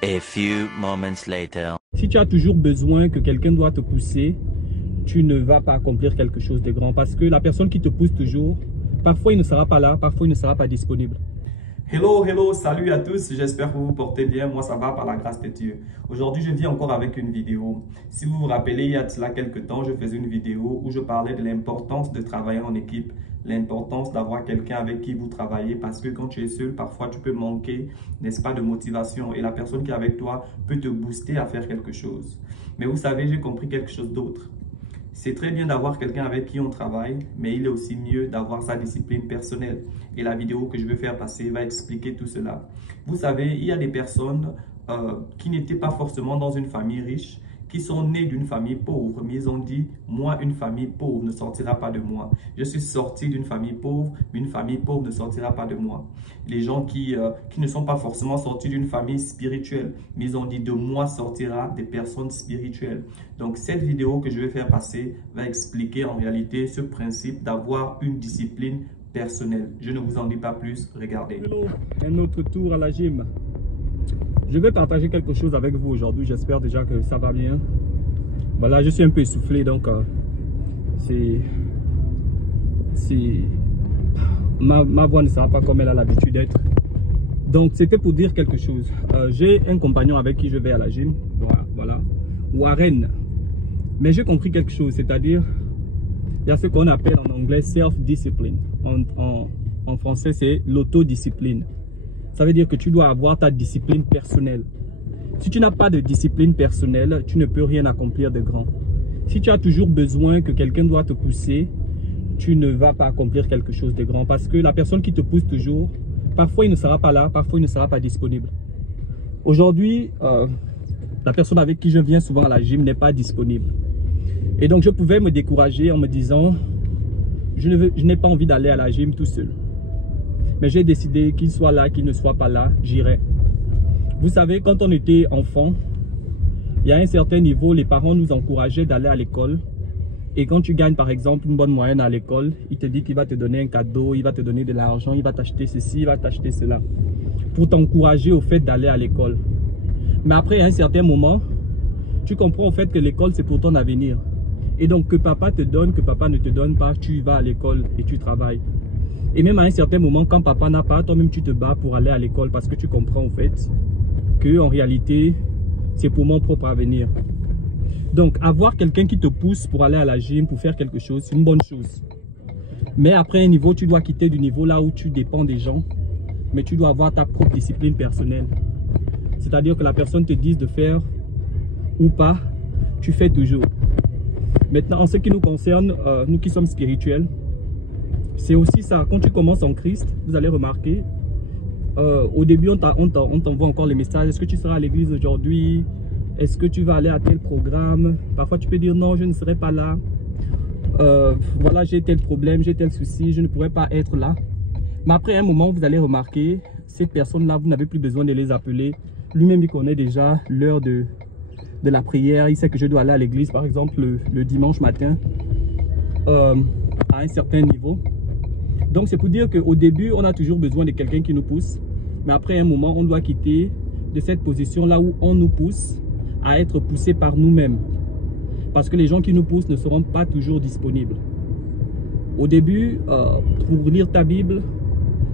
A few moments later. Si tu as toujours besoin que quelqu'un doit te pousser, tu ne vas pas accomplir quelque chose de grand parce que la personne qui te pousse toujours, parfois il ne sera pas là, parfois il ne sera pas disponible. Hello, salut à tous, j'espère que vous vous portez bien, moi ça va par la grâce de Dieu. Aujourd'hui je viens encore avec une vidéo. Si vous vous rappelez, il y a de cela quelques temps, je faisais une vidéo où je parlais de l'importance de travailler en équipe, l'importance d'avoir quelqu'un avec qui vous travaillez parce que quand tu es seul, parfois tu peux manquer, n'est-ce pas, de motivation et la personne qui est avec toi peut te booster à faire quelque chose. Mais vous savez, j'ai compris quelque chose d'autre. C'est très bien d'avoir quelqu'un avec qui on travaille, mais il est aussi mieux d'avoir sa discipline personnelle. Et la vidéo que je vais faire passer va expliquer tout cela. Vous savez, il y a des personnes qui n'étaient pas forcément dans une famille riche, qui sont nées d'une famille pauvre, mais ils ont dit, moi, une famille pauvre ne sortira pas de moi. Je suis sorti d'une famille pauvre, mais une famille pauvre ne sortira pas de moi. Les gens qui ne sont pas forcément sortis d'une famille spirituelle, mais ils ont dit, de moi sortira des personnes spirituelles. Donc, cette vidéo que je vais faire passer va expliquer en réalité ce principe d'avoir une discipline personnelle. Je ne vous en dis pas plus, regardez. Hello, un autre tour à la gym. Je vais partager quelque chose avec vous aujourd'hui. J'espère déjà que ça va bien. Voilà, je suis un peu essoufflé, donc ma voix ne sera pas comme elle a l'habitude d'être. Donc, c'était pour dire quelque chose. J'ai un compagnon avec qui je vais à la gym, voilà, Warren. Mais j'ai compris quelque chose, c'est-à-dire, il y a ce qu'on appelle en anglais self-discipline. En français, c'est l'autodiscipline. Ça veut dire que tu dois avoir ta discipline personnelle. Si tu n'as pas de discipline personnelle, tu ne peux rien accomplir de grand. Si tu as toujours besoin que quelqu'un doit te pousser, tu ne vas pas accomplir quelque chose de grand. Parce que la personne qui te pousse toujours, parfois il ne sera pas là, parfois il ne sera pas disponible. Aujourd'hui, la personne avec qui je viens souvent à la gym n'est pas disponible. Et donc je pouvais me décourager en me disant, je n'ai pas envie d'aller à la gym tout seul. Mais j'ai décidé qu'il soit là, qu'il ne soit pas là, j'irai. Vous savez, quand on était enfant, il y a un certain niveau, les parents nous encourageaient d'aller à l'école. Et quand tu gagnes par exemple une bonne moyenne à l'école, il te dit qu'il va te donner un cadeau, il va te donner de l'argent, il va t'acheter ceci, il va t'acheter cela. Pour t'encourager au fait d'aller à l'école. Mais après, à un certain moment, tu comprends au fait que l'école c'est pour ton avenir. Et donc que papa te donne, que papa ne te donne pas, tu vas à l'école et tu travailles. Et même à un certain moment, quand papa n'a pas, toi-même tu te bats pour aller à l'école parce que tu comprends en fait que en réalité, c'est pour mon propre avenir. Donc, avoir quelqu'un qui te pousse pour aller à la gym, pour faire quelque chose, c'est une bonne chose. Mais après un niveau, tu dois quitter du niveau là où tu dépends des gens, mais tu dois avoir ta propre discipline personnelle. C'est-à-dire que la personne te dise de faire ou pas, tu fais toujours. Maintenant, en ce qui nous concerne, nous qui sommes spirituels, c'est aussi ça. Quand tu commences en Christ, vous allez remarquer, au début, on t'envoie encore les messages. Est-ce que tu seras à l'église aujourd'hui? Est-ce que tu vas aller à tel programme? Parfois, tu peux dire non, je ne serai pas là. Voilà, j'ai tel problème, j'ai tel souci, je ne pourrai pas être là. Mais après un moment, vous allez remarquer, ces personnes-là, vous n'avez plus besoin de les appeler. Lui-même, il connaît déjà l'heure de la prière. Il sait que je dois aller à l'église, par exemple, le dimanche matin, à un certain niveau. Donc, c'est pour dire qu'au début, on a toujours besoin de quelqu'un qui nous pousse. Mais après un moment, on doit quitter de cette position-là où on nous pousse à être poussé par nous-mêmes. Parce que les gens qui nous poussent ne seront pas toujours disponibles. Au début, pour lire ta Bible,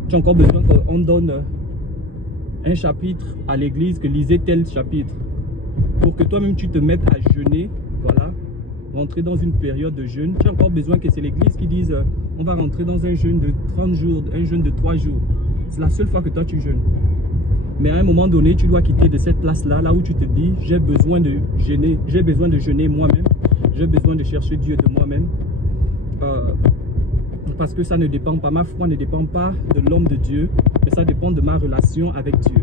tu as encore besoin qu'on donne un chapitre à l'église, que lisez tel chapitre. Pour que toi-même tu te mettes à jeûner, voilà, rentrer dans une période de jeûne. Tu as encore besoin que c'est l'église qui dise on va rentrer dans un jeûne de 30 jours, un jeûne de 3 jours. C'est la seule fois que toi tu jeûnes. Mais à un moment donné, tu dois quitter de cette place-là, là où tu te dis j'ai besoin de jeûner moi-même, j'ai besoin de chercher Dieu de moi-même. Parce que ça ne dépend pas, ma foi ne dépend pas de l'homme de Dieu, mais ça dépend de ma relation avec Dieu.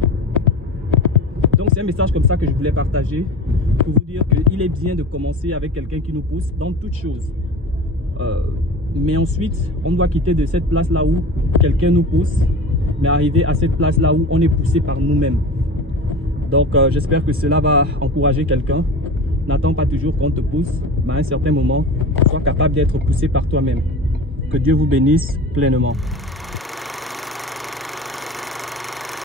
Donc c'est un message comme ça que je voulais partager pour vous dire qu'il est bien de commencer avec quelqu'un qui nous pousse dans toutes choses. Mais ensuite, on doit quitter de cette place-là où quelqu'un nous pousse, mais arriver à cette place-là où on est poussé par nous-mêmes. Donc j'espère que cela va encourager quelqu'un. N'attends pas toujours qu'on te pousse, mais à un certain moment, sois capable d'être poussé par toi-même. Que Dieu vous bénisse pleinement.